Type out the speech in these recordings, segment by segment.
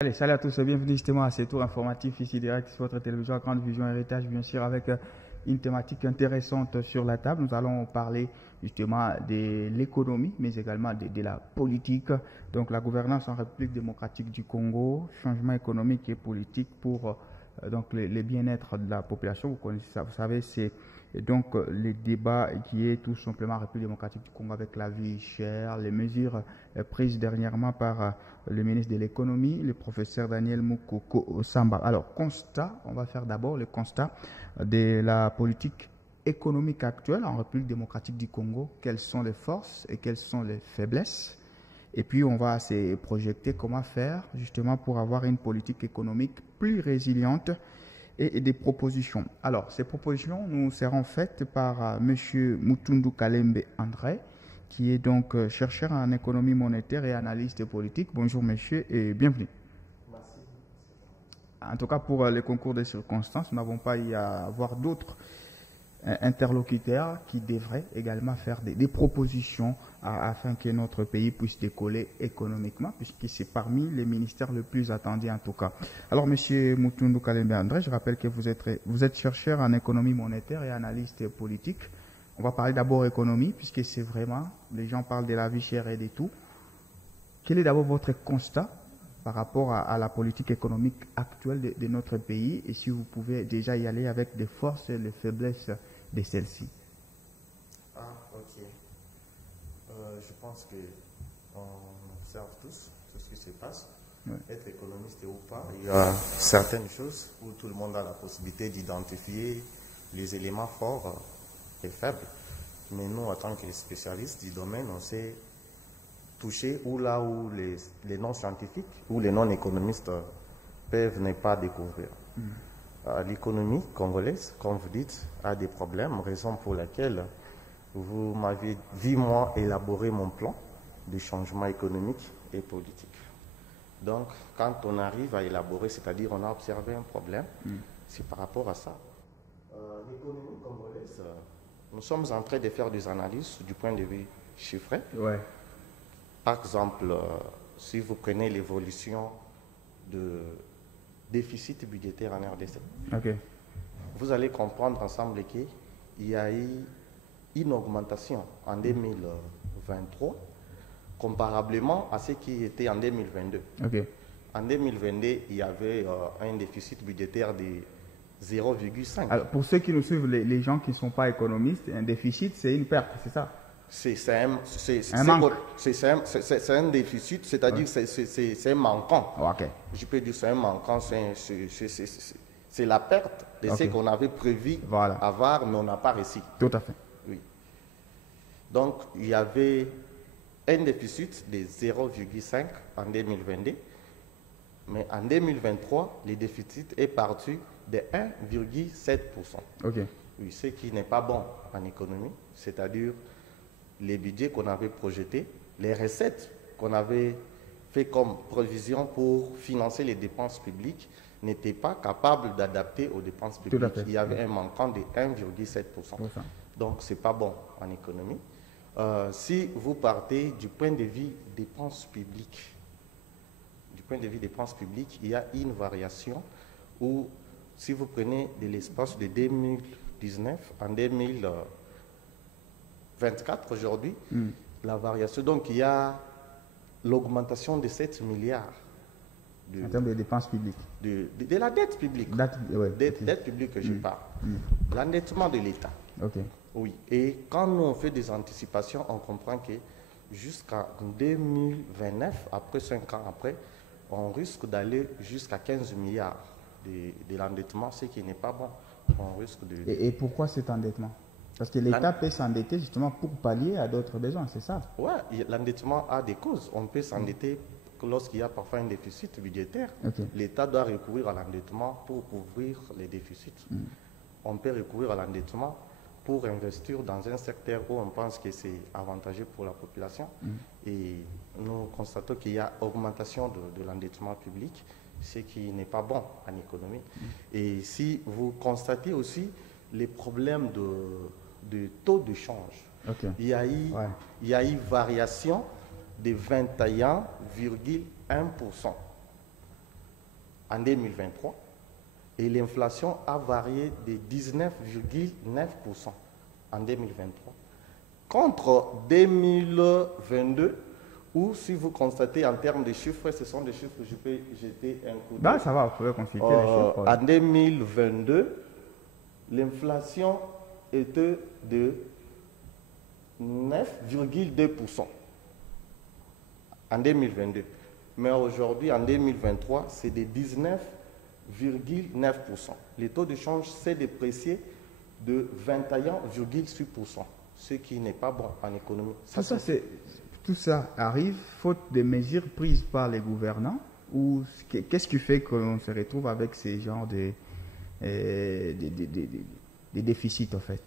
Allez, salut à tous et bienvenue justement à ce tour informatif ici direct sur votre télévision à Grande Vision Héritage, bien sûr avec une thématique intéressante sur la table. Nous allons parler justement de l'économie, mais également de la politique. Donc la gouvernance en République démocratique du Congo, changement économique et politique pour donc les bien-être de la population. Vous connaissez ça, vous savez, c'est donc le débat qui est tout simplement en République démocratique du Congo avec la vie chère, les mesures prises dernièrement par le ministre de l'économie, le professeur Daniel Mukoko Samba. Alors, constat, on va faire d'abord le constat de la politique économique actuelle en République démocratique du Congo. Quelles sont les forces et quelles sont les faiblesses? Et puis, on va se projeter comment faire justement pour avoir une politique économique plus résiliente et des propositions. Alors, ces propositions nous seront faites par M. Mutundu Kalembe André, qui est donc chercheur en économie monétaire et analyste politique. Bonjour monsieur et bienvenue. Merci. En tout cas, pour les concours de circonstances, nous n'avons pas eu à avoir d'autres interlocuteurs qui devraient également faire des propositions afin que notre pays puisse décoller économiquement, puisque c'est parmi les ministères les plus attendus en tout cas. Alors, monsieur Mutundu Kalembe André, je rappelle que vous êtes chercheur en économie monétaire et analyste politique. On va parler d'abord économie, puisque c'est vraiment, les gens parlent de la vie chère et de tout. Quel est d'abord votre constat par rapport à la politique économique actuelle de notre pays, et si vous pouvez déjà y aller avec des forces et les faiblesses de celle-ci? Ah, ok. Je pense qu'on observe tous tout ce qui se passe. Ouais. Être économiste ou pas, il y a certaines choses où tout le monde a la possibilité d'identifier les éléments forts et faibles. Mais nous, en tant que spécialistes du domaine, on sait toucher là où les non-scientifiques ou les non-économistes peuvent ne pas découvrir. L'économie congolaise, comme vous dites, a des problèmes, raison pour laquelle vous m'avez vu, moi, élaborer mon plan de changement économique et politique. Donc, quand on arrive à élaborer, c'est-à-dire on a observé un problème, c'est par rapport à ça. L'économie congolaise, nous sommes en train de faire des analyses du point de vue chiffré. Ouais. Par exemple, si vous prenez l'évolution de déficit budgétaire en RDC, okay, vous allez comprendre ensemble qu'il y a eu une augmentation en 2023 comparablement à ce qui était en 2022. Okay. En 2022, il y avait un déficit budgétaire de 0,5. Alors, pour ceux qui nous suivent, les gens qui ne sont pas économistes, un déficit, c'est une perte, c'est ça? C'est un déficit, c'est-à-dire ouais, c'est un manquant. Okay. Je peux dire c'est un manquant, c'est la perte de ce qu'on avait prévu avoir, mais on n'a pas réussi. Tout à fait. Oui. Donc, il y avait un déficit de 0,5 en 2022, mais en 2023, le déficit est parti de 1,7%. Okay. Oui, ce qui n'est pas bon en économie, c'est-à-dire les budgets qu'on avait projetés, les recettes qu'on avait fait comme provision pour financer les dépenses publiques n'étaient pas capables d'adapter aux dépenses publiques. Il y avait un manquant de 1,7%. Donc, ce n'est pas bon en économie. Si vous partez du point de vue dépenses publiques, il y a une variation où, si vous prenez de l'espace de 2019 en 2024 aujourd'hui, la variation, donc il y a l'augmentation de 7 milliards. En termes de dépenses publiques. De la dette publique. Dette publique que je parle. L'endettement de l'État. Okay. Oui. Et quand nous on fait des anticipations, on comprend que jusqu'en 2029, après 5 ans après, on risque d'aller jusqu'à 15 milliards de l'endettement, ce qui n'est pas bon. On risque de... Et pourquoi cet endettement? Parce que l'État peut s'endetter justement pour pallier à d'autres besoins, c'est ça? Oui, l'endettement a des causes. On peut s'endetter lorsqu'il y a parfois un déficit budgétaire. Okay. L'État doit recourir à l'endettement pour couvrir les déficits. On peut recourir à l'endettement pour investir dans un secteur où on pense que c'est avantageux pour la population. Et nous constatons qu'il y a augmentation de l'endettement public, ce qui n'est pas bon en économie. Et si vous constatez aussi les problèmes de taux de change, il y a eu variation de 21,1% en 2023 et l'inflation a varié de 19,9% en 2023 contre 2022 où, si vous constatez en termes de chiffres, ce sont des chiffres que je peux jeter un coup d'œil. Ça va, vous pouvez consulter les chiffres. En 2022, l'inflation était de 9,2% en 2022. Mais aujourd'hui, en 2023, c'est de 19,9%. Le taux de change s'est déprécié de 21,6%, ce qui n'est pas bon en économie. Tout ça arrive faute des mesures prises par les gouvernants ou qu'est-ce qui fait qu'on se retrouve avec ces genres de déficits en fait?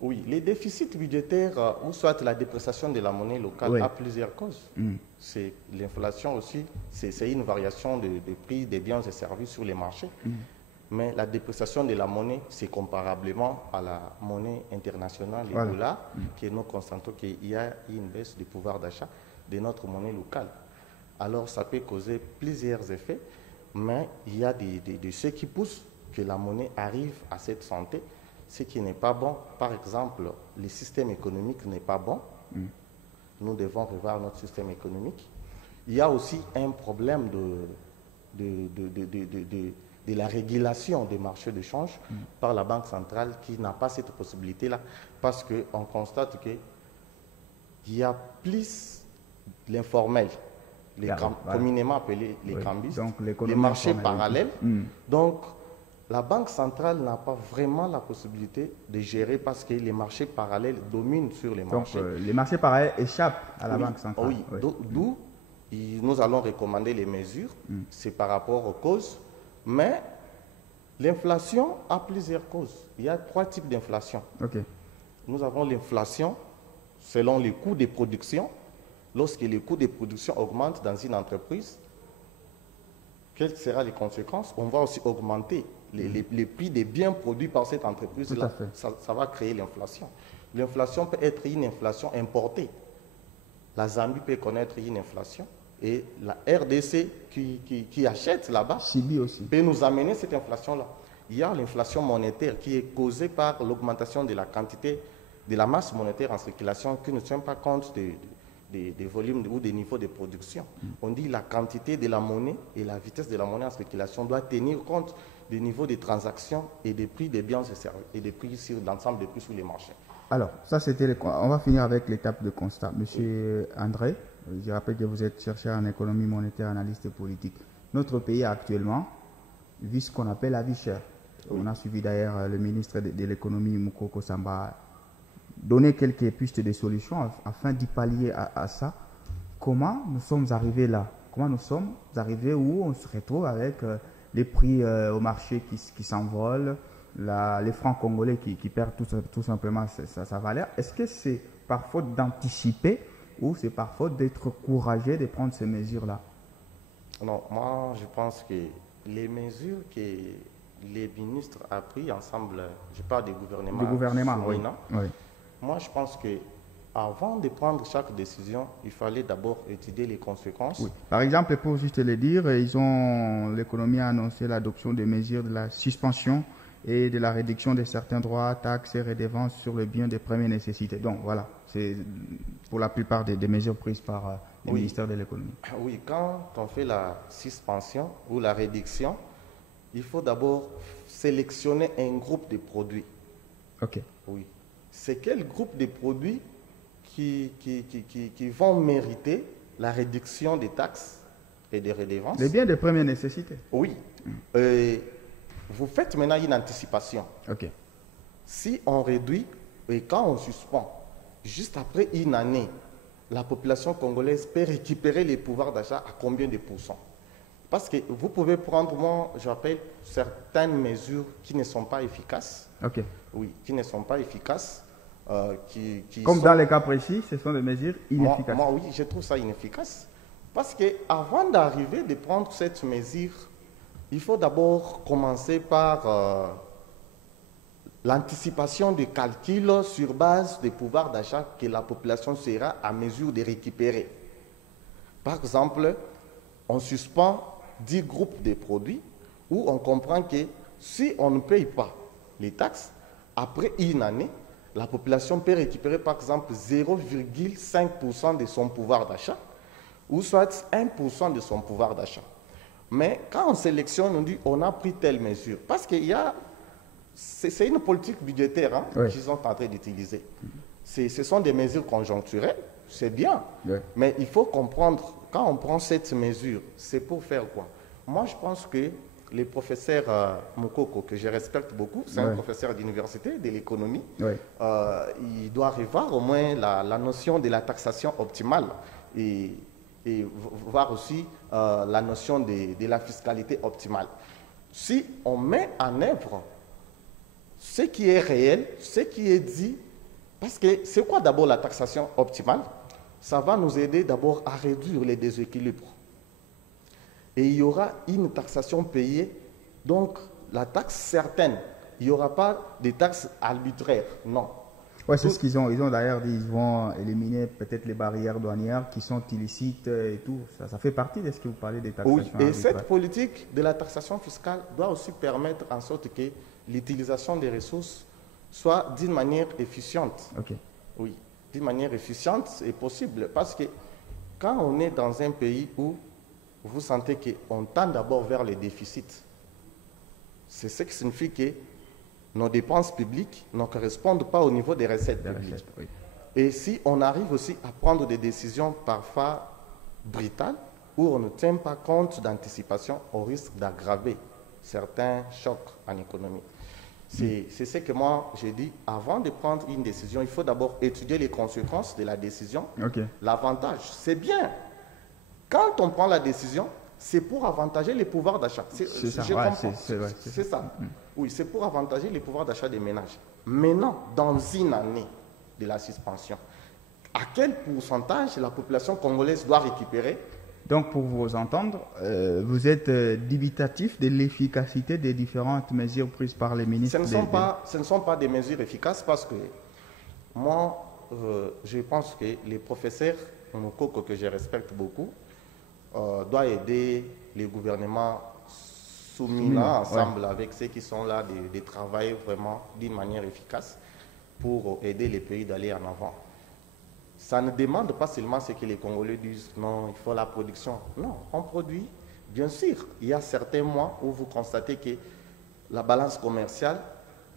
Oui, les déficits budgétaires ou soit la dépréciation de la monnaie locale a plusieurs causes. C'est l'inflation aussi, c'est une variation de prix des biens et services sur les marchés. Mais la dépréciation de la monnaie, c'est comparablement à la monnaie internationale, le dollar, que nous constatons qu'il y a une baisse du pouvoir d'achat de notre monnaie locale. Alors, ça peut causer plusieurs effets, mais il y a de ceux qui poussent que la monnaie arrive à cette santé, ce qui n'est pas bon. Par exemple, le système économique n'est pas bon. Nous devons revoir notre système économique. Il y a aussi un problème de la régulation des marchés de change par la Banque centrale qui n'a pas cette possibilité-là parce qu'on constate qu'il y a plus l'informel, communément appelé les cambistes, les marchés parallèles. Donc, la Banque centrale n'a pas vraiment la possibilité de gérer parce que les marchés parallèles dominent sur les marchés. Donc, les marchés parallèles échappent à la Banque centrale. D'où nous allons recommander les mesures, c'est par rapport aux causes. Mais l'inflation a plusieurs causes. Il y a 3 types d'inflation. Nous avons l'inflation selon les coûts de production. Lorsque les coûts de production augmentent dans une entreprise, quelles seront les conséquences? On va aussi augmenter les prix des biens produits par cette entreprise-là. Ça va créer l'inflation. L'inflation peut être une inflation importée. La Zambie peut connaître une inflation. Et la RDC qui achète là-bas peut nous amener cette inflation-là. Il y a l'inflation monétaire qui est causée par l'augmentation de la quantité, de la masse monétaire en circulation qui ne tient pas compte des volumes ou des niveaux de production. On dit la quantité de la monnaie et la vitesse de la monnaie en circulation doit tenir compte des niveaux de transactions et des prix des biens et services et des prix sur l'ensemble des prix sur les marchés. Alors, ça c'était on va finir avec l'étape de constat. Monsieur André, je rappelle que vous êtes chercheur en économie monétaire, analyste politique. Notre pays actuellement vit ce qu'on appelle la vie chère. On a suivi d'ailleurs le ministre de l'économie, Moukoko Samba, donner quelques pistes de solutions afin d'y pallier à ça. Comment nous sommes arrivés là? Comment nous sommes arrivés où on se retrouve avec les prix au marché qui s'envolent, les francs congolais qui perdent tout simplement sa valeur? Est-ce que c'est par faute d'anticiper ou c'est par faute d'être courageux de prendre ces mesures-là? Non, moi je pense que les mesures que les ministres ont prises ensemble, je parle du gouvernement. Du gouvernement, oui. Moi je pense que avant de prendre chaque décision, il fallait d'abord étudier les conséquences. Oui. Par exemple, pour juste le dire, l'économie a annoncé l'adoption des mesures de la suspension et de la réduction de certains droits, taxes et redevances sur le bien de première nécessité. Donc voilà, c'est pour la plupart des mesures prises par le ministère de l'économie. Oui, quand on fait la suspension ou la réduction, il faut d'abord sélectionner un groupe de produits. Oui. C'est quel groupe de produits qui vont mériter la réduction des taxes et des redevances? Les biens de première nécessité. Oui. Vous faites maintenant une anticipation. Si on réduit et quand on suspend, juste après une année, la population congolaise peut récupérer les pouvoirs d'achat à combien de pourcents? Parce que vous pouvez prendre, moi, j'appelle certaines mesures qui ne sont pas efficaces. Oui, qui ne sont pas efficaces. Comme dans les cas précis, ce sont des mesures inefficaces. Moi, oui, je trouve ça inefficace. Parce qu'avant d'arriver de prendre cette mesure, il faut d'abord commencer par l'anticipation des calculs sur base des pouvoirs d'achat que la population sera à mesure de récupérer. Par exemple, on suspend 10 groupes de produits. où on comprend que si on ne paye pas les taxes, après une année, la population peut récupérer par exemple 0,5% de son pouvoir d'achat ou soit 1% de son pouvoir d'achat. Mais quand on sélectionne, on dit on a pris telle mesure. Parce qu'il y a, c'est une politique budgétaire hein, oui. qu'ils sont en train d'utiliser. Ce sont des mesures conjoncturelles, c'est bien. Oui. Mais il faut comprendre, quand on prend cette mesure, c'est pour faire quoi? Moi, je pense que le professeur Mokoko, que je respecte beaucoup, c'est un professeur d'université, de l'économie, il doit revoir au moins la notion de la taxation optimale et voir aussi la notion de la fiscalité optimale. Si on met en œuvre ce qui est réel, ce qui est dit, parce que c'est quoi d'abord la taxation optimale? Ça va nous aider d'abord à réduire les déséquilibres. Et il y aura une taxation payée, donc la taxe certaine. Il n'y aura pas de taxes arbitraires, non. Oui, c'est ce qu'ils ont. Ils ont d'ailleurs dit qu'ils vont éliminer peut-être les barrières douanières qui sont illicites et tout. Ça fait partie de ce que vous parlez des taxations arbitraires. Et cette politique de la taxation fiscale doit aussi permettre en sorte que l'utilisation des ressources soit d'une manière efficiente. Okay. Oui, d'une manière efficiente, c'est possible. Parce que quand on est dans un pays où vous sentez qu'on tend d'abord vers les déficits, c'est ce qui signifie que nos dépenses publiques ne correspondent pas au niveau des recettes publiques. Oui. Et si on arrive aussi à prendre des décisions parfois brutales, où on ne tient pas compte d'anticipation, on risque d'aggraver certains chocs en économie. C'est ce que moi j'ai dit, avant de prendre une décision, il faut d'abord étudier les conséquences de la décision. Okay. L'avantage, c'est bien. Quand on prend la décision, c'est pour avantager les pouvoirs d'achat. C'est ça. C'est ça. Oui, c'est pour avantager les pouvoirs d'achat des ménages. Maintenant, dans une année de la suspension, à quel pourcentage la population congolaise doit récupérer? Donc, pour vous entendre, vous êtes dubitatif de l'efficacité des différentes mesures prises par les ministres. Ce ne sont pas des mesures efficaces parce que moi, je pense que les professeurs Mokoko, que je respecte beaucoup, doit aider les gouvernements soumis-là ensemble avec ceux qui sont là de travailler vraiment d'une manière efficace pour aider les pays d'aller en avant. Ça ne demande pas seulement ce que les Congolais disent, non, il faut la production. Non, on produit. Bien sûr, il y a certains mois où vous constatez que la balance commerciale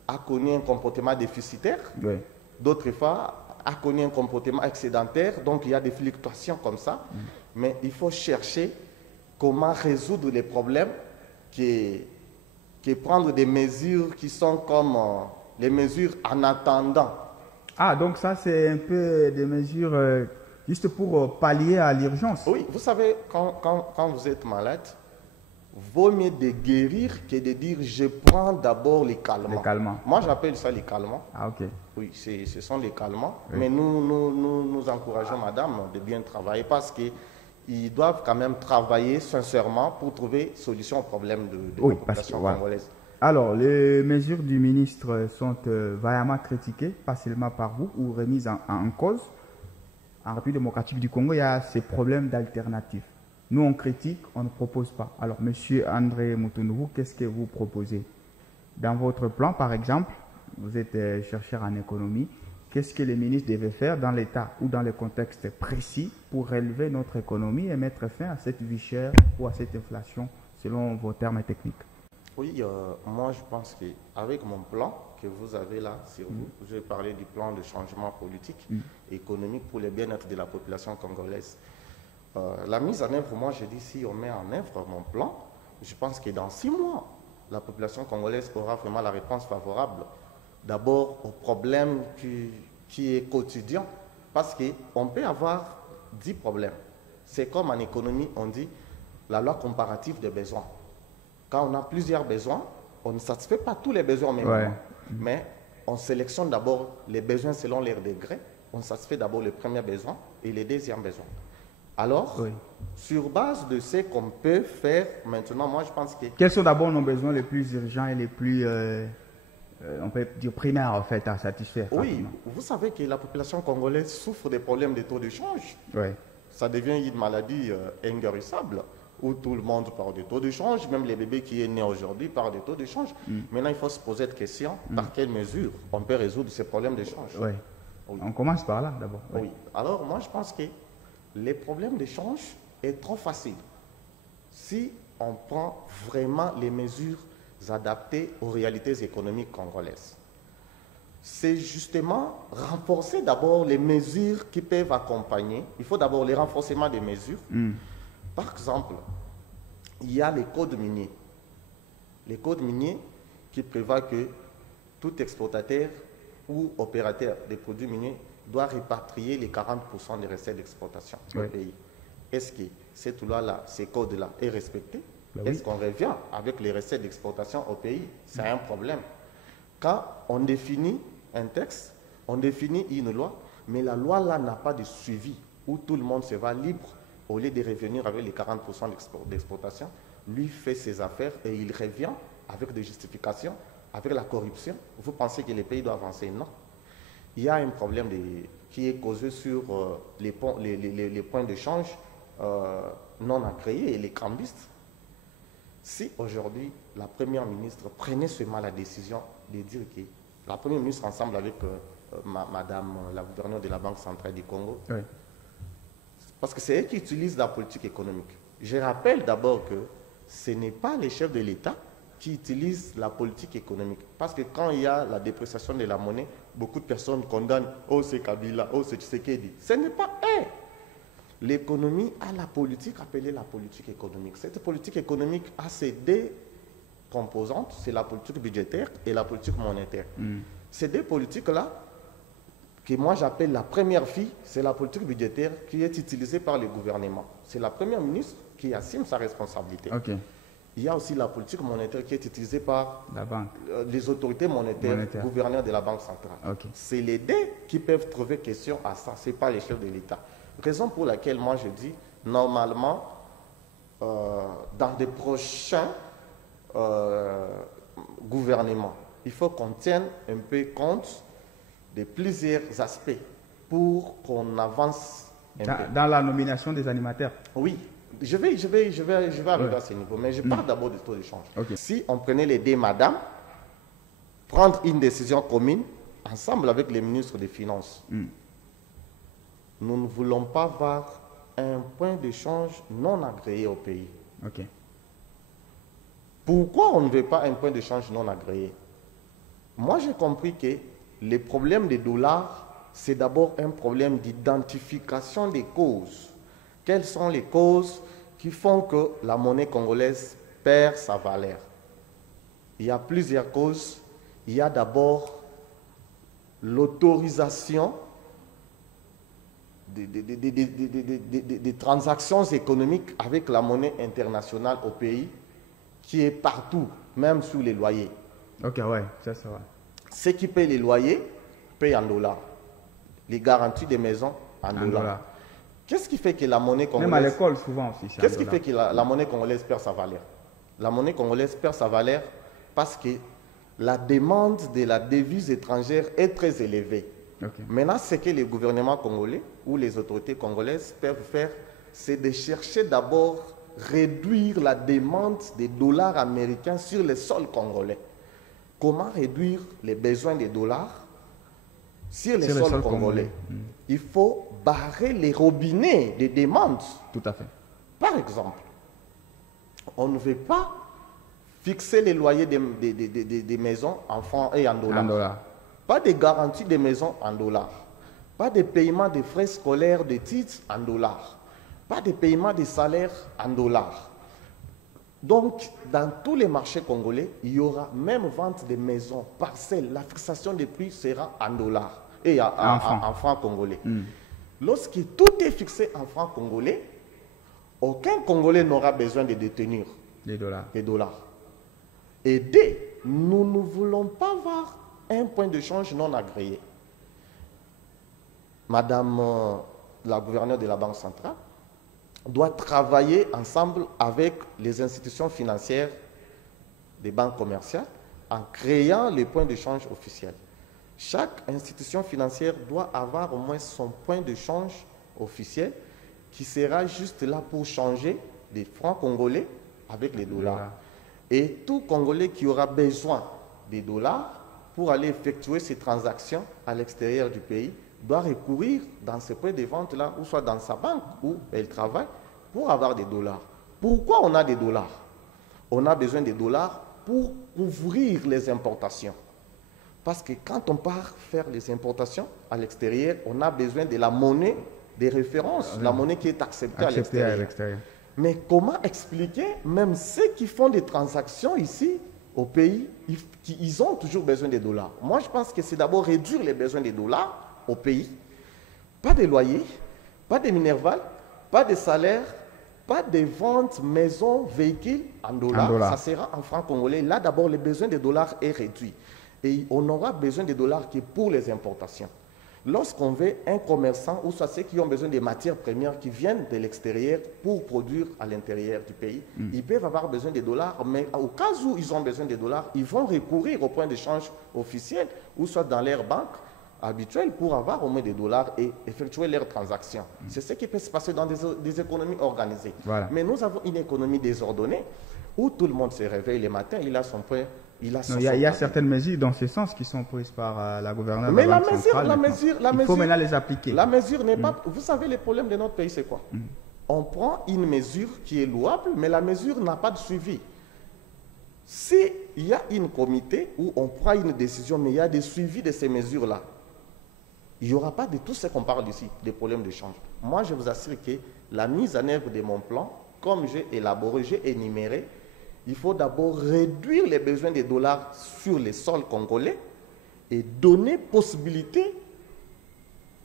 a connu un comportement déficitaire. Oui. D'autres fois, a connu un comportement excédentaire. Donc, il y a des fluctuations comme ça. Mais il faut chercher comment résoudre les problèmes qui prendre des mesures qui sont comme les mesures en attendant. Ah, donc ça, c'est un peu des mesures juste pour pallier à l'urgence. Oui, vous savez, quand vous êtes malade, vaut mieux de guérir que de dire je prends d'abord les calmants. Les calmants. Moi, j'appelle ça les calmants. Ah, ok. Oui, ce sont les calmants. Oui. Mais nous encourageons madame de bien travailler parce qu'ils doivent quand même travailler sincèrement pour trouver solution au problème de la population congolaise. Alors, les mesures du ministre sont vaillamment critiquées, pas seulement par vous, ou remises en cause. En République démocratique du Congo, il y a ces problèmes d'alternatives. Nous, on critique, on ne propose pas. Alors, monsieur André Mutunuvu, qu'est-ce que vous proposez? Dans votre plan, par exemple, vous êtes chercheur en économie, qu'est-ce que les ministres devaient faire dans l'État ou dans le contexte précis pour relever notre économie et mettre fin à cette vie chère ou à cette inflation, selon vos termes techniques? Oui, moi je pense qu'avec mon plan que vous avez là sur vous, je vais parler du plan de changement politique, économique pour le bien-être de la population congolaise. La mise en œuvre, moi je dis si on met en œuvre mon plan, je pense que dans 6 mois, la population congolaise aura vraiment la réponse favorable. D'abord au problème qui est quotidien, parce qu'on peut avoir 10 problèmes. C'est comme en économie, on dit la loi comparative des besoins. Quand on a plusieurs besoins, on ne satisfait pas tous les besoins en même temps. Mais on sélectionne d'abord les besoins selon leur degré. On satisfait d'abord le premier besoin et le deuxième besoin. Alors, sur base de ce qu'on peut faire maintenant, moi je pense que... Quels sont d'abord nos besoins les plus urgents et les plus, on peut dire, primaires en fait à satisfaire? Oui, vous savez que la population congolaise souffre des problèmes de taux de change. Ça devient une maladie inguérissable, où tout le monde parle de taux de change, même les bébés qui sont nés aujourd'hui parlent de taux de change. Maintenant, il faut se poser cette question, par quelle mesure on peut résoudre ces problèmes de change? Oui. On commence par là d'abord. Oui. Alors, moi, je pense que les problèmes de change est trop facile si on prend vraiment les mesures adaptées aux réalités économiques congolaises. C'est justement renforcer d'abord les mesures qui peuvent accompagner. Il faut d'abord les renforcements des mesures. Par exemple, il y a les codes miniers. Les codes miniers qui prévoient que tout exploitateur ou opérateur des produits miniers doit répatrier les 40% des recettes d'exploitation au pays. Est-ce que cette loi-là, ces codes-là est respecté? Est-ce qu'on revient avec les recettes d'exportation au pays? C'est un problème. Quand on définit un texte, on définit une loi, mais la loi-là n'a pas de suivi, où tout le monde se va libre, au lieu de revenir avec les 40% d'exportation, lui fait ses affaires et il revient avec des justifications, avec la corruption. Vous pensez que les pays doivent avancer? Non. Il y a un problème qui est causé sur les points de change non agréés et les cambistes. Si aujourd'hui, la Première ministre prenait seulement la décision de dire que la Première ministre, ensemble avec Madame la gouverneure de la Banque centrale du Congo, parce que c'est elle qui utilise la politique économique. Je rappelle d'abord que ce n'est pas les chefs de l'État qui utilisent la politique économique. Parce que quand il y a la dépréciation de la monnaie, beaucoup de personnes condamnent « Oh, c'est Kabila, oh, c'est Tshisekedi ». Ce n'est pas eux. L'économie a la politique appelée la politique économique. Cette politique économique a ses deux composantes, c'est la politique budgétaire et la politique monétaire. Ces deux politiques-là, que moi j'appelle la première fille, c'est la politique budgétaire qui est utilisée par le gouvernement. C'est la première ministre qui assume sa responsabilité. Il y a aussi la politique monétaire qui est utilisée par la banque, les autorités monétaires, gouverneurs de la Banque centrale. C'est les deux qui peuvent trouver question à ça, ce n'est pas les chefs de l'État. Raison pour laquelle moi je dis, normalement, dans des prochains gouvernements, il faut qu'on tienne un peu compte de plusieurs aspects pour qu'on avance dans la nomination des animateurs. Oui, je vais arriver à ce niveau, mais je parle d'abord des taux de change. Si on prenait les deux madames, prendre une décision commune, ensemble avec les ministres des Finances, nous ne voulons pas voir un point de change non agréé au pays. Pourquoi on ne veut pas un point de change non agréé? Moi, j'ai compris que les problèmes des dollars, c'est d'abord un problème d'identification des causes. Quelles sont les causes qui font que la monnaie congolaise perd sa valeur? Il y a plusieurs causes. Il y a d'abord l'autorisation des transactions économiques avec la monnaie internationale au pays, qui est partout, même sous les loyers. Ça va. Ceux qui payent les loyers payent en dollars. Les garanties des maisons en dollars. Qu'est-ce qui fait que la monnaie congolaise... Même à l'école, souvent aussi. Qu'est-ce qui fait que la monnaie congolaise perd sa valeur? La monnaie congolaise perd sa valeur parce que la demande de la devise étrangère est très élevée. Maintenant, ce que les gouvernements congolais ou les autorités congolaises peuvent faire, c'est de chercher d'abord réduire la demande des dollars américains sur le sol congolais. Comment réduire les besoins des dollars sur le sol congolais? Il faut barrer les robinets des demandes. Tout à fait. Par exemple, on ne veut pas fixer les loyers des maisons en francs et en dollars. Pas de garantie des maisons en dollars. Pas de paiement des frais scolaires, des titres en dollars. Pas de paiement des salaires en dollars. Donc, dans tous les marchés congolais, il y aura même vente de maisons, parcelles. La fixation des prix sera en dollars et en francs congolais. Lorsque tout est fixé en francs congolais, aucun Congolais n'aura besoin de détenir les dollars. Et dès, nous ne voulons pas voir un point de change non agréé. Madame la gouverneure de la Banque centrale doit travailler ensemble avec les institutions financières des banques commerciales en créant les points de change officiels. Chaque institution financière doit avoir au moins son point de change officiel qui sera juste là pour changer des francs congolais avec les dollars. Et tout Congolais qui aura besoin des dollars pour aller effectuer ses transactions à l'extérieur du pays doit recourir dans ces points de vente-là, ou soit dans sa banque où elle travaille, pour avoir des dollars. Pourquoi on a des dollars? On a besoin des dollars pour couvrir les importations. Parce que quand on part faire les importations à l'extérieur, on a besoin de la monnaie des références, la monnaie qui est acceptée à l'extérieur. Mais comment expliquer, même ceux qui font des transactions ici, au pays, ils ont toujours besoin des dollars. Moi, je pense que c'est d'abord réduire les besoins des dollars au pays. Pas de loyer, pas de minerval, pas de salaire, pas de ventes, maisons, véhicules en dollars. Ça sera en francs congolais. Là, d'abord, le besoin des dollars est réduit. Et on aura besoin des dollars qui est pour les importations. Lorsqu'on veut un commerçant, ou soit ceux qui ont besoin des matières premières qui viennent de l'extérieur pour produire à l'intérieur du pays, ils peuvent avoir besoin des dollars, mais au cas où ils ont besoin des dollars, ils vont recourir au point d'échange officiel, ou soit dans leur banque habituelle, pour avoir au moins des dollars et effectuer leurs transactions. C'est ce qui peut se passer dans des économies organisées. Voilà. Mais nous avons une économie désordonnée, où tout le monde se réveille le matin, il a son point. Il y a certaines mesures dans ce sens qui sont prises par la gouvernance. Mais la mesure, il faut maintenant les appliquer. La mesure n'est pas... Vous savez, le problème de notre pays, c'est quoi? On prend une mesure qui est louable, mais la mesure n'a pas de suivi. S'il y a un comité où on prend une décision, mais il y a des suivis de ces mesures-là, il n'y aura pas de tout ce qu'on parle ici, des problèmes de change. Moi, je vous assure que la mise en œuvre de mon plan, comme j'ai élaboré, j'ai énuméré, il faut d'abord réduire les besoins des dollars sur les sols congolais et donner possibilité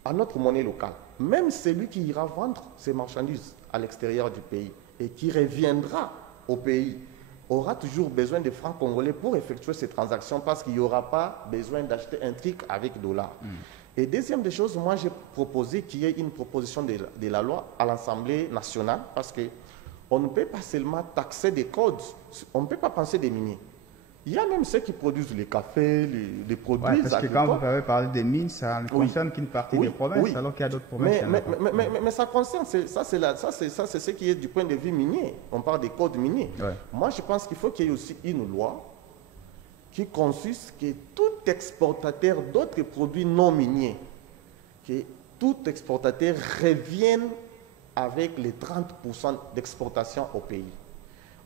à notre monnaie locale. Même celui qui ira vendre ses marchandises à l'extérieur du pays et qui reviendra au pays aura toujours besoin de francs congolais pour effectuer ces transactions parce qu'il n'y aura pas besoin d'acheter un truc avec dollars. Et deuxième des choses, moi j'ai proposé qu'il y ait une proposition de la loi à l'Assemblée nationale parce que on ne peut pas seulement taxer des codes, on ne peut pas penser des miniers. Il y a même ceux qui produisent les cafés, les produits. Ouais, parce que quand vous avez parlé des mines, ça ne concerne qu'une partie des provinces, alors qu'il y a d'autres provinces. Mais ça concerne, c'est ce qui est du point de vue minier. On parle des codes miniers. Ouais. Moi, je pense qu'il faut qu'il y ait aussi une loi qui consiste que tout exportateur d'autres produits non miniers, que tout exportateur revienne avec les 30% d'exportation au pays.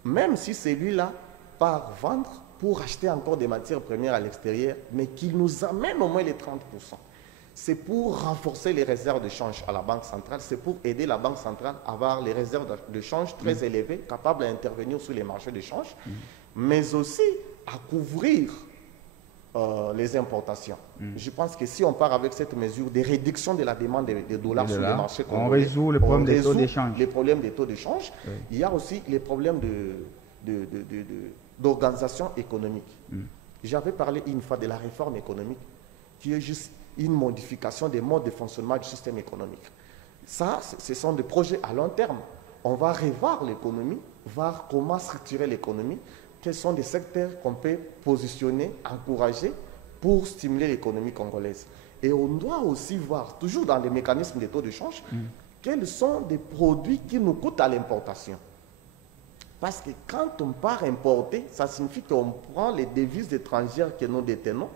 Même si celui-là part vendre pour acheter encore des matières premières à l'extérieur, mais qu'il nous amène au moins les 30%. C'est pour renforcer les réserves de change à la Banque centrale, c'est pour aider la Banque centrale à avoir les réserves de change très élevées, capables d'intervenir sur les marchés de change, mais aussi à couvrir les importations. Je pense que si on part avec cette mesure de réduction de la demande des dollars sur les marchés congolais, on résout le problème des taux d'échange. Les problèmes des taux d'échange. Oui. Il y a aussi les problèmes d'organisation économique. J'avais parlé une fois de la réforme économique, qui est juste une modification des modes de fonctionnement du système économique. Ça, ce sont des projets à long terme. On va revoir l'économie, voir comment structurer l'économie, quels sont des secteurs qu'on peut positionner, encourager pour stimuler l'économie congolaise. Et on doit aussi voir, toujours dans les mécanismes des taux de change, quels sont des produits qui nous coûtent à l'importation. Parce que quand on part importer, ça signifie qu'on prend les devises étrangères que nous détenons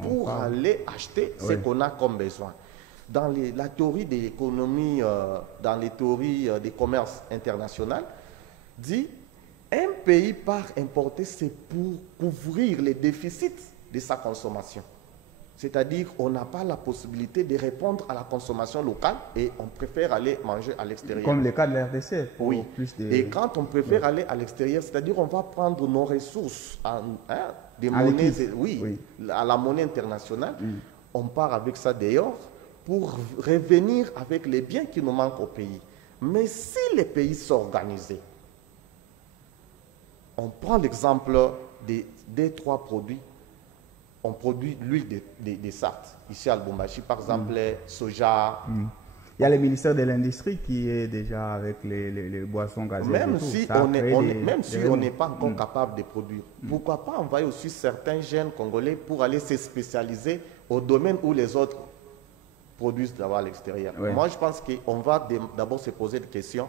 pour aller acheter ce qu'on a comme besoin. Dans la théorie de l'économie, dans les théories des commerces internationaux, dit un pays part importer, c'est pour couvrir les déficits de sa consommation. C'est-à-dire qu'on n'a pas la possibilité de répondre à la consommation locale et on préfère aller manger à l'extérieur. Comme le cas de la RDC. Oui. Et quand on préfère aller à l'extérieur, c'est-à-dire on va prendre nos ressources des monnaies, à la monnaie internationale, on part avec ça dehors pour revenir avec les biens qui nous manquent au pays. Mais si les pays s'organisaient, on prend l'exemple des trois produits. On produit l'huile des sarthes. Ici à Lubumbashi, par exemple, soja. Il y a le ministère de l'Industrie qui est déjà avec les boissons gazeuses. Même si on n'est pas encore capable de produire, pourquoi pas envoyer aussi certains jeunes Congolais pour aller se spécialiser au domaine où les autres produisent d'abord à l'extérieur. Moi, je pense qu'on va d'abord se poser des questions.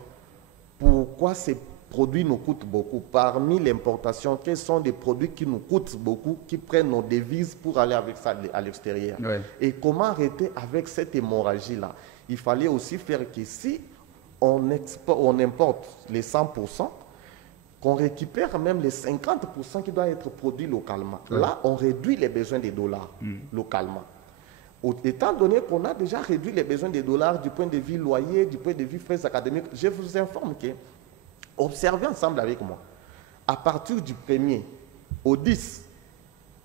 pourquoi ces produits nous coûtent beaucoup. Parmi l'importation, quels sont des produits qui nous coûtent beaucoup, qui prennent nos devises pour aller avec ça à l'extérieur. Ouais. Et comment arrêter avec cette hémorragie-là? Il fallait aussi faire que si on importe les 100%, qu'on récupère même les 50% qui doivent être produits localement. Ouais. Là, on réduit les besoins des dollars localement. Étant donné qu'on a déjà réduit les besoins des dollars du point de vue loyer, du point de vue frais académiques, je vous informe que, observez ensemble avec moi, à partir du 1er au 10,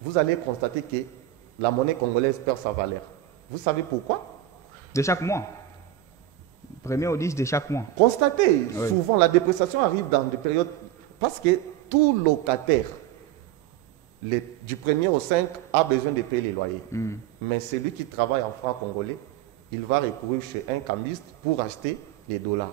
vous allez constater que la monnaie congolaise perd sa valeur. Vous savez pourquoi? De chaque mois. 1er au 10 de chaque mois. Constatez, oui. Souvent la dépréciation arrive dans des périodes, parce que tout locataire, du 1er au 5, a besoin de payer les loyers. Mais celui qui travaille en francs congolais, il va recourir chez un cambiste pour acheter les dollars.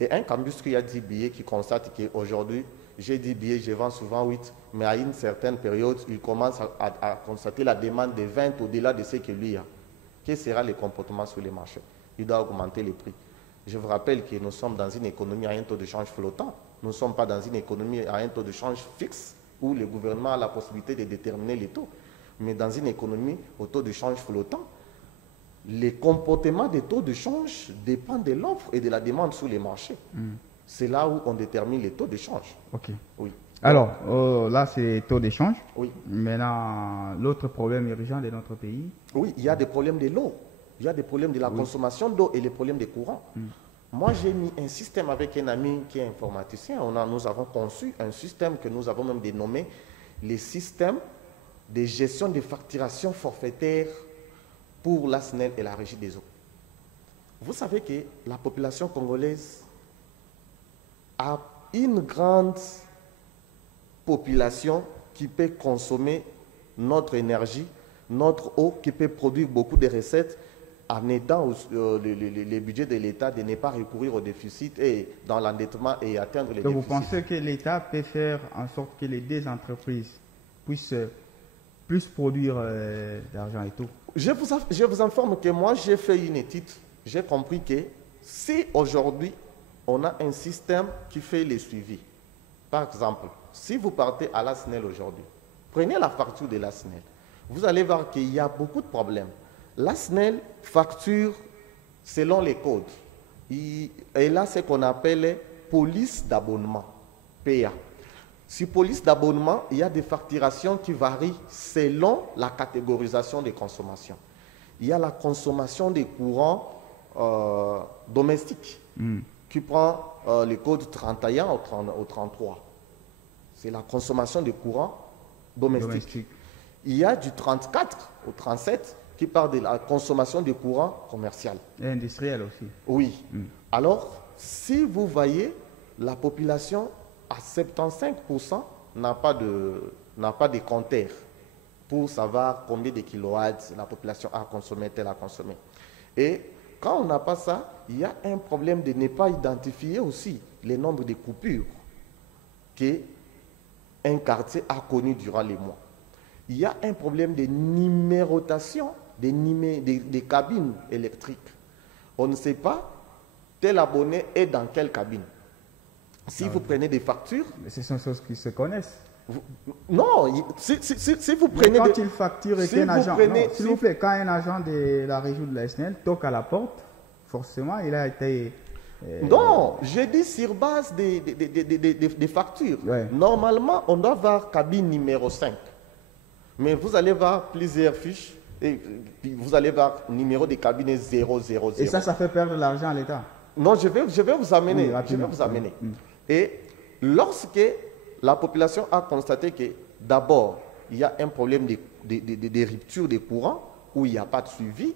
Et un cambiste qui a 10 billets, qui constate qu'aujourd'hui, j'ai 10 billets, je vends souvent 8, mais à une certaine période, il commence à constater la demande de 20 au-delà de ce que lui a. Quel sera le comportement sur les marchés? Il doit augmenter les prix. Je vous rappelle que nous sommes dans une économie à un taux de change flottant. Nous ne sommes pas dans une économie à un taux de change fixe où le gouvernement a la possibilité de déterminer les taux. Mais dans une économie au taux de change flottant, les comportements des taux de change dépendent de l'offre et de la demande sur les marchés. C'est là où on détermine les taux de change. Ok. Oui. Alors, là, c'est taux d'échange. Oui. Maintenant, l'autre problème urgent de notre pays. Oui, il y a des problèmes de l'eau. Il y a des problèmes de la consommation d'eau et les problèmes de courant. Moi, j'ai mis un système avec un ami qui est informaticien. Nous avons conçu un système que nous avons même dénommé les systèmes de gestion des facturations forfaitaires pour la SNEL et la Régie des eaux. Vous savez que la population congolaise a une grande population qui peut consommer notre énergie, notre eau, qui peut produire beaucoup de recettes en aidant les budgets de l'État de ne pas recourir au déficit et dans l'endettement et atteindre les déficits. Vous pensez que l'État peut faire en sorte que les deux entreprises puissent plus produire d'argent et tout? Je vous informe que moi, j'ai fait une étude. J'ai compris que si aujourd'hui, on a un système qui fait les suivis. Par exemple, si vous partez à la SNEL aujourd'hui, prenez la facture de la SNEL. Vous allez voir qu'il y a beaucoup de problèmes. La SNEL facture selon les codes. Et là, c'est ce qu'on appelle police d'abonnement, PA. Sur police d'abonnement, il y a des facturations qui varient selon la catégorisation des consommations. Il y a la consommation des courants domestiques qui prend les codes 31 au 33. C'est la consommation des courants domestiques. Il y a du 34 au 37 qui parle de la consommation des courants commerciaux. Et industriel aussi. Oui. Alors, si vous voyez, la population à 75% n'a pas de compteur pour savoir combien de kilowatts la population a consommé, telle a consommé. Et quand on n'a pas ça, il y a un problème de ne pas identifier aussi le nombre de coupures qu'un quartier a connu durant les mois. Il y a un problème de numérotation des cabines électriques. On ne sait pas tel abonné est dans quelle cabine. Si vous prenez des factures... Mais ce sont des choses qui se connaissent. Non, si vous prenez... Quand il facture et qu'un agent... S'il vous plaît, quand un agent de la région de la SNEL toque à la porte, forcément, il a été... Non, je dis sur base des factures. Ouais. Normalement, on doit voir cabine numéro 5. Mais vous allez voir plusieurs fiches et puis vous allez voir numéro de cabinet 000. Et ça fait perdre l'argent à l'État. Non, je vais vous amener. Oui, je vais vous amener. Et lorsque la population a constaté que d'abord, il y a un problème de rupture des courants où il n'y a pas de suivi,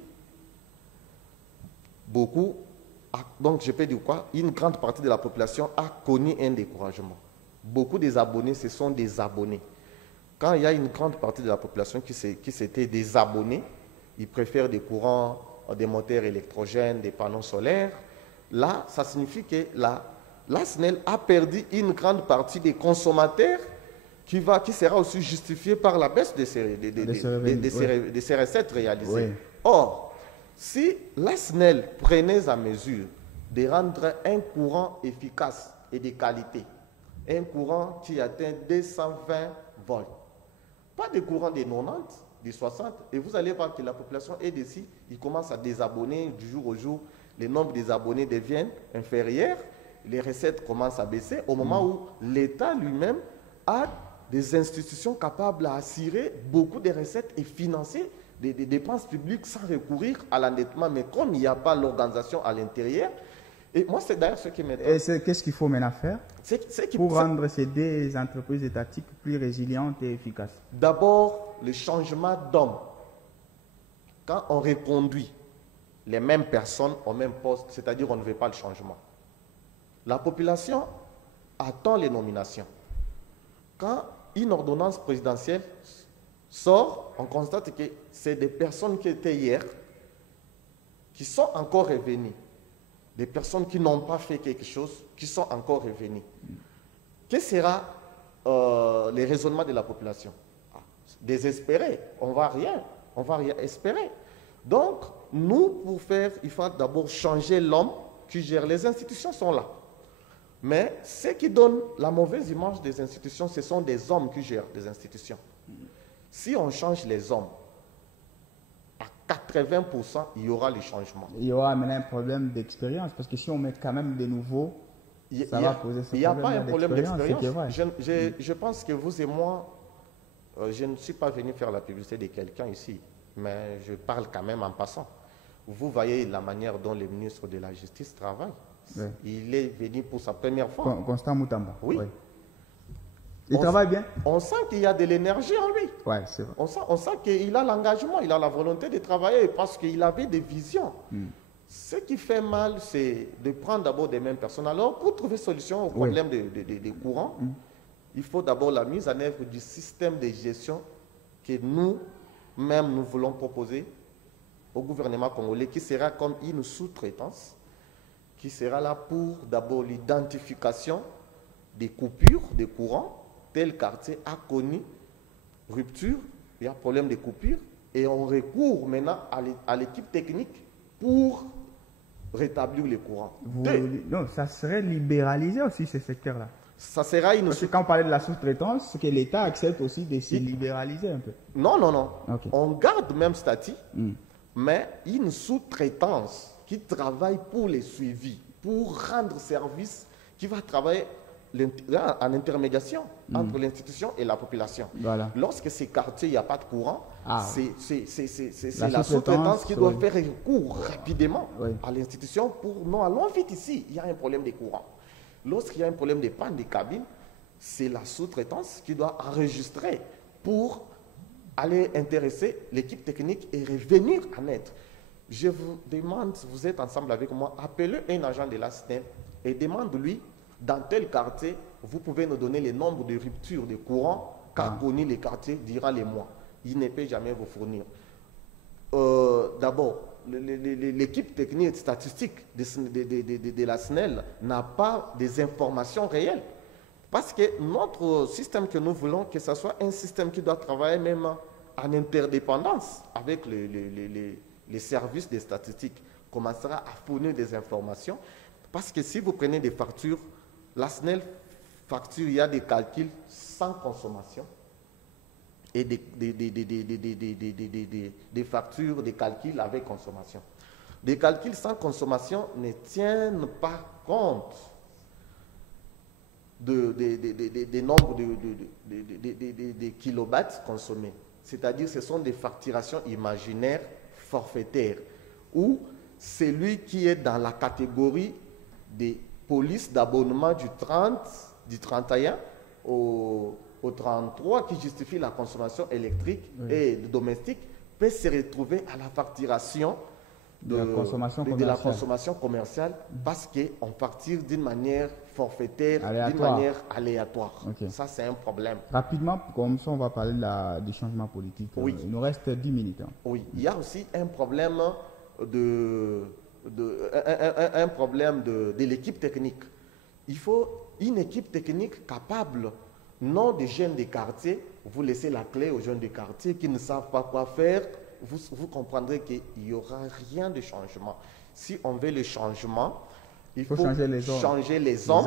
donc je peux dire quoi? Une grande partie de la population a connu un découragement. Beaucoup des abonnés, ce sont des abonnés. Quand il y a une grande partie de la population qui s'était désabonnée, ils préfèrent des courants, des moteurs électrogènes, des panneaux solaires. Là, ça signifie que la SNEL a perdu une grande partie des consommateurs qui sera aussi justifiée par la baisse de ces recettes réalisées. Oui. Or, si la SNEL prenait à mesure de rendre un courant efficace et de qualité. Un courant qui atteint 220 volts. Pas de courant des 90, des 60. Et vous allez voir que la population est d'ici, il commence à désabonner du jour au jour. Le nombre des abonnés devient inférieur. Les recettes commencent à baisser au moment où l'État lui-même a des institutions capables d'assurer beaucoup de recettes et financer des dépenses publiques sans recourir à l'endettement. Mais comme il n'y a pas l'organisation à l'intérieur, et moi c'est d'ailleurs ce qui m'étonne. Et qu'est-ce qu'il faut maintenant faire pour rendre ces deux entreprises étatiques plus résilientes et efficaces? D'abord, le changement d'homme. Quand on reconduit les mêmes personnes au même poste, c'est-à-dire on ne veut pas le changement. La population attend les nominations. Quand une ordonnance présidentielle sort, on constate que c'est des personnes qui étaient hier, qui sont encore revenues. Des personnes qui n'ont pas fait quelque chose, qui sont encore revenues. Quel sera le raisonnement de la population? Désespéré, on ne va rien espérer. Donc, nous, pour faire, il faut d'abord changer l'homme qui gère. Les institutions sont là. Mais ce qui donne la mauvaise image des institutions, ce sont des hommes qui gèrent des institutions. Si on change les hommes, à 80%, il y aura les changements. Il y aura maintenant un problème d'expérience, parce que si on met quand même des nouveaux, ça va poser ce problème. Il n'y a pas un problème d'expérience. Mm. Je pense que vous et moi, je ne suis pas venu faire la publicité de quelqu'un ici, mais je parle quand même en passant. Vous voyez la manière dont le ministre de la Justice travaille. Oui. Il est venu pour sa première fois. Constant Moutamba. Oui. Il travaille bien. On sent qu'il y a de l'énergie en lui. Oui, c'est vrai. On sent qu'il a l'engagement, il a la volonté de travailler parce qu'il avait des visions. Ce qui fait mal, c'est de prendre d'abord des mêmes personnes. Alors, pour trouver solution au problème des courants, il faut d'abord la mise en œuvre du système de gestion que nous-mêmes nous voulons proposer au gouvernement congolais, qui sera comme une sous-traitance, qui sera là pour d'abord l'identification des coupures de courant. Tel quartier a connu rupture, il y a problème de coupure, et on recourt maintenant à l'équipe technique pour rétablir les courants. Non, ça serait libéraliser aussi ce secteur-là. Ça sera une... Parce que quand on parlait de la sous-traitance, c'est que l'État accepte aussi de se libéraliser un peu. Non. Okay. On garde même statut, mais une sous-traitance qui travaille pour les suivis, pour rendre service, qui va travailler en intermédiation entre l'institution et la population. Voilà. Lorsque ces quartiers, il n'y a pas de courant, c'est la sous-traitance qui doit faire recours rapidement à l'institution pour non, allons vite ici, il y a un problème de courant. Lorsqu'il y a un problème de panne des cabines, c'est la sous-traitance qui doit enregistrer pour aller intéresser l'équipe technique et revenir en aide. Je vous demande, vous êtes ensemble avec moi, appelez un agent de la SNEL et demande-lui, dans tel quartier, vous pouvez nous donner le nombre de ruptures de courant qu'a connu les quartiers durant les mois. Il ne peut jamais vous fournir. D'abord, l'équipe technique et statistique de la SNEL n'a pas des informations réelles. Parce que notre système que nous voulons, que ce soit un système qui doit travailler même en interdépendance avec les services des statistiques, commencera à fournir des informations. Parce que si vous prenez des factures, la SNEL facture, il y a des calculs sans consommation et des factures, des calculs avec consommation. Des calculs sans consommation ne tiennent pas compte des nombres de kilowatts consommés. C'est-à-dire que ce sont des facturations imaginaires forfaitaires où celui qui est dans la catégorie des polices d'abonnement du 30, du 31 au 33 qui justifie la consommation électrique et domestique peut se retrouver à la facturation de la consommation commerciale parce qu'on facture d'une manière forfaitaire, d'une manière aléatoire. Okay. Ça, c'est un problème. Rapidement, comme ça, on va parler du changement politique. Oui. Il nous reste 10 minutes. Oui, il y a aussi un problème de l'équipe technique. Il faut une équipe technique capable, non des jeunes des quartiers, vous laissez la clé aux jeunes des quartiers qui ne savent pas quoi faire, vous comprendrez qu'il n'y aura rien de changement. Si on veut le changement, Il faut changer les hommes,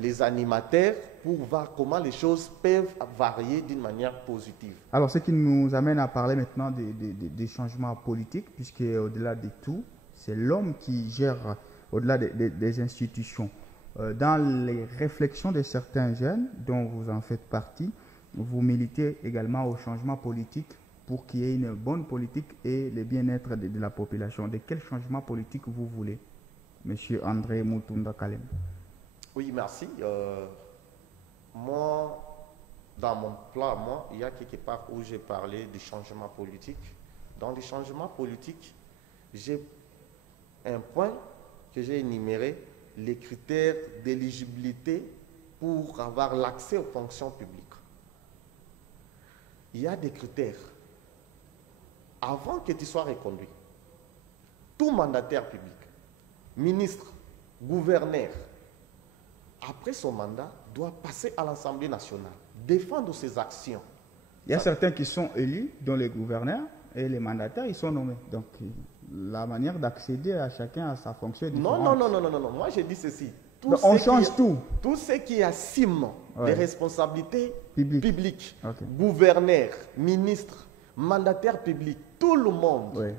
les animateurs, pour voir comment les choses peuvent varier d'une manière positive. Alors, ce qui nous amène à parler maintenant des changements politiques, puisque au-delà de tout, c'est l'homme qui gère, au-delà des institutions. Dans les réflexions de certains jeunes, dont vous en faites partie, vous militez également au changement politique pour qu'il y ait une bonne politique et le bien-être de la population. De quel changement politique vous voulez, Monsieur André Mutunda Kalem? Oui, merci. Moi, dans mon plan, il y a quelque part où j'ai parlé du changement politique. Dans les changements politiques, j'ai un point que j'ai énuméré, les critères d'éligibilité pour avoir l'accès aux fonctions publiques. Il y a des critères. Avant que tu sois reconduit, tout mandataire public, ministre, gouverneur, après son mandat, doit passer à l'Assemblée nationale, défendre ses actions. Il y a certains qui sont élus, dont les gouverneurs, et les mandataires, ils sont nommés. Donc, la manière d'accéder à chacun à sa fonction est différente. Non. Moi, j'ai dit ceci. On change tout. Tout ce qui assume des responsabilités publiques, Okay. Gouverneur, ministre, mandataire public, tout le monde, Oui.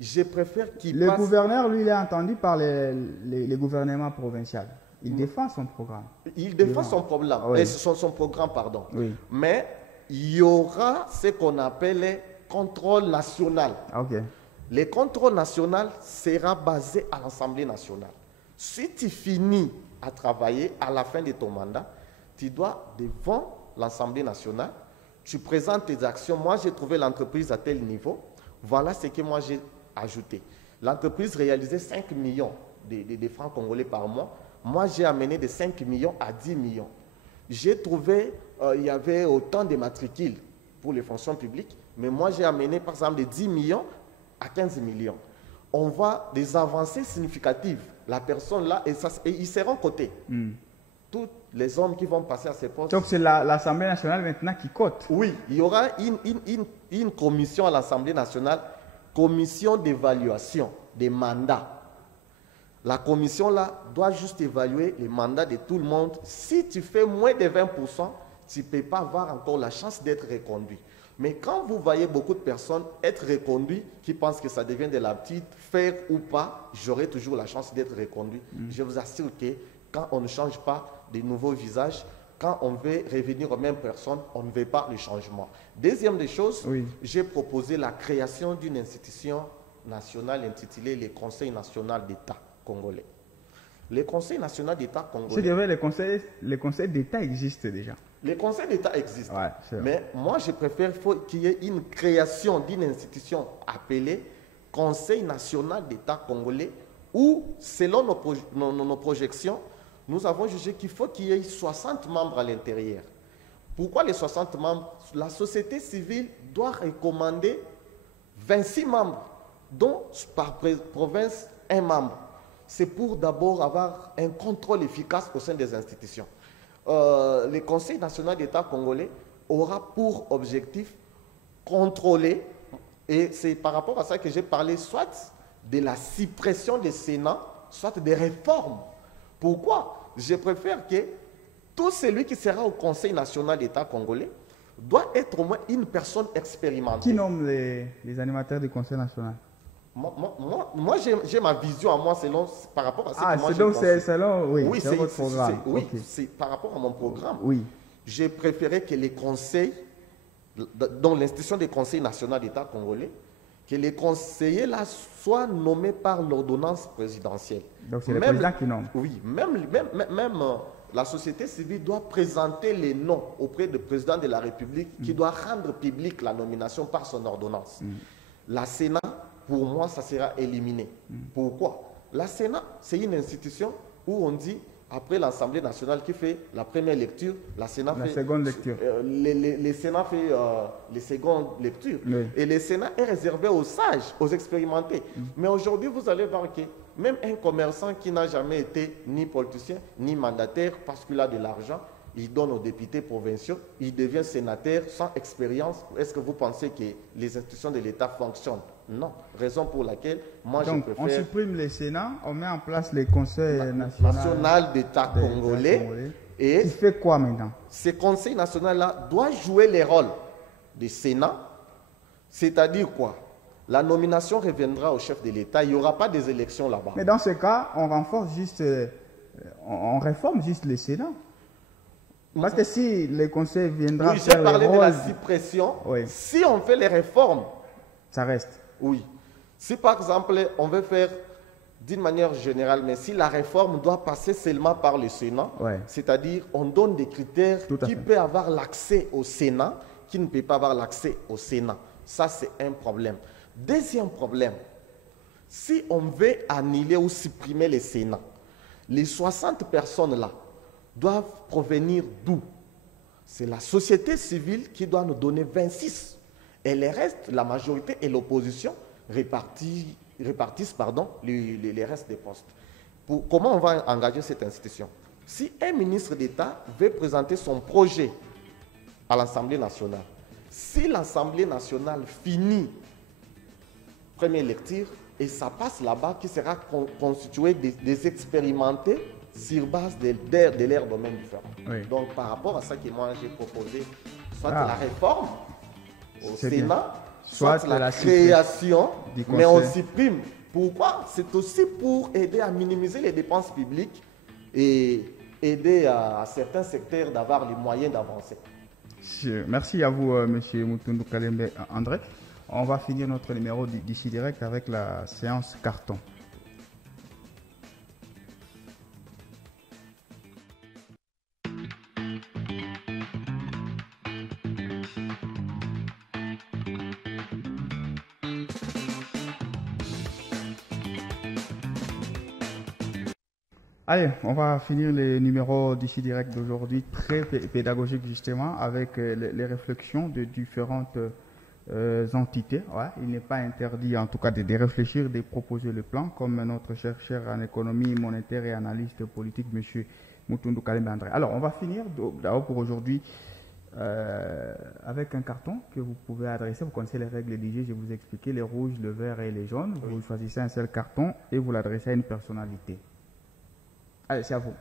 je préfère qu'il Le gouverneur, lui, il est entendu par les gouvernements provinciaux. Il défend son programme. Il défend son programme, Oui. son programme, pardon. Oui. Mais il y aura ce qu'on appelle les contrôles nationaux. Okay. Le contrôle national sera basé à l'Assemblée nationale. Si tu finis à travailler à la fin de ton mandat, tu dois devant l'Assemblée nationale, tu présentes tes actions. Moi, j'ai trouvé l'entreprise à tel niveau. Voilà ce que moi j'ai ajouté. L'entreprise réalisait 5 millions de francs congolais par mois. Moi, j'ai amené de 5 millions à 10 millions. J'ai trouvé, il y avait autant de matricules pour les fonctions publiques, mais moi, j'ai amené, par exemple, de 10 millions à 15 millions. On voit des avancées significatives. La personne là, et ils seront cotés. Tous les hommes qui vont passer à ces postes. Donc, c'est l'Assemblée nationale maintenant qui cote. Oui, il y aura une commission à l'Assemblée nationale, commission d'évaluation des mandats. La commission là doit juste évaluer les mandats de tout le monde. Si tu fais moins de 20%, tu ne peux pas avoir encore la chance d'être reconduit. Mais quand vous voyez beaucoup de personnes être reconduites, qui pensent que ça devient de la petite, faire ou pas, j'aurai toujours la chance d'être reconduit. Je vous assure que quand on ne change pas de nouveaux visages, quand on veut revenir aux mêmes personnes, on ne veut pas le changement. Deuxième des choses, j'ai proposé la création d'une institution nationale intitulée le Conseil national d'État congolais. Le Conseil national d'État congolais... C'est vrai, les conseils d'État existent déjà. Les conseils d'État existent. Ouais, mais moi, je préfère qu'il y ait une création d'une institution appelée Conseil national d'État congolais où, selon nos projections, nous avons jugé qu'il faut qu'il y ait 60 membres à l'intérieur. Pourquoi les 60 membres? La société civile doit recommander 26 membres, dont par province un membre. C'est pour d'abord avoir un contrôle efficace au sein des institutions. Le Conseil national d'État congolais aura pour objectif contrôler, et c'est par rapport à ça que j'ai parlé, soit de la suppression des Sénats, soit des réformes. Pourquoi? Je préfère que tout celui qui sera au Conseil national d'État congolais doit être au moins une personne expérimentée. Qui nomme les animateurs du Conseil national? Moi j'ai ma vision à moi par rapport à ce que moi j'ai pensé. Oui, c'est votre programme. Oui, c'est par rapport à mon programme. Oui. J'ai préféré que les conseils, dans l'institution des conseils nationaux d'État congolais, que les conseillers là soient nommés par l'ordonnance présidentielle. Donc c'est le président qui nomme. Oui, même la société civile doit présenter les noms auprès du président de la République qui doit rendre publique la nomination par son ordonnance. La Sénat, pour moi, ça sera éliminé. Pourquoi? La Sénat, c'est une institution où on dit, après l'Assemblée nationale qui fait la première lecture, la seconde lecture. Le Sénat fait les secondes lectures. Oui. Et le Sénat est réservé aux sages, aux expérimentés. Mais aujourd'hui, vous allez voir que même un commerçant qui n'a jamais été ni politicien, ni mandataire, parce qu'il a de l'argent, il donne aux députés provinciaux, il devient sénateur sans expérience. Est-ce que vous pensez que les institutions de l'État fonctionnent? Non. Raison pour laquelle moi donc, je préfère... on supprime les Sénats, on met en place les conseils national d'État congolais. Et qui fait quoi maintenant? Ce conseil national-là doit jouer les rôles du Sénat, c'est-à-dire quoi? La nomination reviendra au chef de l'État, il n'y aura pas des élections là-bas. Mais dans ce cas, on renforce juste, on réforme juste le Sénat. Parce que si le conseil viendra oui, j'ai parlé de la suppression. Oui. Si on fait les réformes, ça reste. Oui. Si par exemple, on veut faire d'une manière générale, mais si la réforme doit passer seulement par le Sénat, c'est-à-dire on donne des critères qui peuvent avoir l'accès au Sénat, qui ne peut pas avoir l'accès au Sénat. Ça, c'est un problème. Deuxième problème, si on veut annuler ou supprimer le Sénat, les 60 personnes-là doivent provenir d'où? C'est la société civile qui doit nous donner 26. Et les restes, la majorité et l'opposition répartissent les restes des postes. Comment on va engager cette institution? Si un ministre d'État veut présenter son projet à l'Assemblée nationale, si l'Assemblée nationale finit première lecture et ça passe là-bas, qui sera constitué des expérimentés sur base de leur domaine différent. Oui. Donc par rapport à ça que moi j'ai proposé, soit la réforme au Sénat, soit la création, mais on supprime. Pourquoi? C'est aussi pour aider à minimiser les dépenses publiques et aider à certains secteurs d'avoir les moyens d'avancer. Merci à vous, M. Moutoundou Kalembe André. On va finir notre numéro d'ici direct avec la séance carton. Allez, on va finir les numéros d'ici direct d'aujourd'hui, très pédagogiques justement, avec les réflexions de différentes entités. Ouais, il n'est pas interdit en tout cas de réfléchir, de proposer le plan, comme notre chercheur en économie monétaire et analyste politique, M. Moutoundou Kalembe André. Alors, on va finir d'abord pour aujourd'hui avec un carton que vous pouvez adresser. Vous connaissez les règles du jeu, je vous ai expliqué, les rouges, le vert et les jaunes. Oui. Vous choisissez un seul carton et vous l'adressez à une personnalité. Allez, c'est à vous.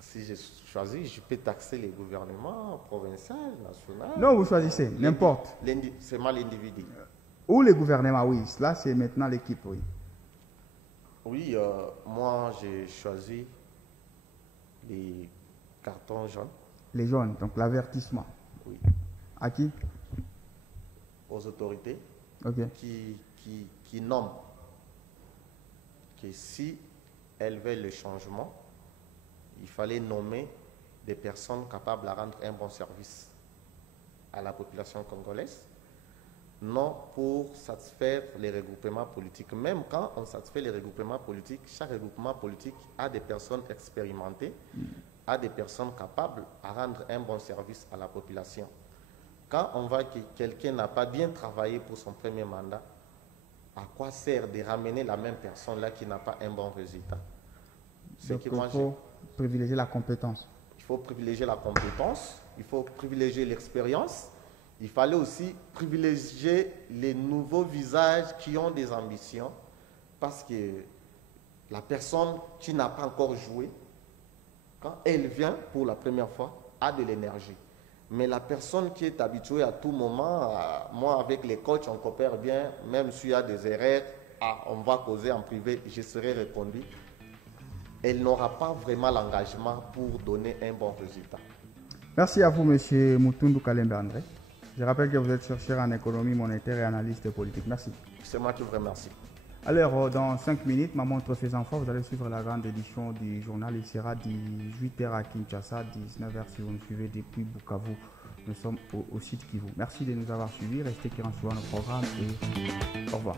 Si je choisis, je peux taxer les gouvernements provinciaux, nationaux. Non, vous choisissez, n'importe. C'est mal l'individu. Ou les gouvernements, oui. Là, c'est maintenant l'équipe, oui. Oui, moi, j'ai choisi les cartons jaunes. Les jaunes, donc l'avertissement. Oui. À qui? Aux autorités. Ok. Qui nomment que si elles veulent le changement, il fallait nommer des personnes capables de rendre un bon service à la population congolaise, non pour satisfaire les regroupements politiques. Même quand on satisfait les regroupements politiques, chaque regroupement politique a des personnes expérimentées, a des personnes capables de rendre un bon service à la population. Quand on voit que quelqu'un n'a pas bien travaillé pour son premier mandat, à quoi sert de ramener la même personne là qui n'a pas un bon résultat? Donc il faut privilégier la compétence. Il faut privilégier la compétence, il faut privilégier l'expérience. Il fallait aussi privilégier les nouveaux visages qui ont des ambitions, parce que la personne qui n'a pas encore joué, quand elle vient pour la première fois, a de l'énergie. Mais la personne qui est habituée à tout moment, moi avec les coachs, on coopère bien, même s'il y a des erreurs, on va causer en privé, je serai répondu. Elle n'aura pas vraiment l'engagement pour donner un bon résultat. Merci à vous, M. Moutoundou Kalembe André. Je rappelle que vous êtes chercheur en économie monétaire et analyste politique. Merci. C'est moi qui vous remercie. Alors, dans 5 minutes, ma montre ses enfants, vous allez suivre la grande édition du journal. Il sera 18h à Kinshasa, 19h si vous nous suivez depuis Bukavu. Nous sommes au site Kivu. Merci de nous avoir suivis. Restez qui sur nos programmes et au revoir.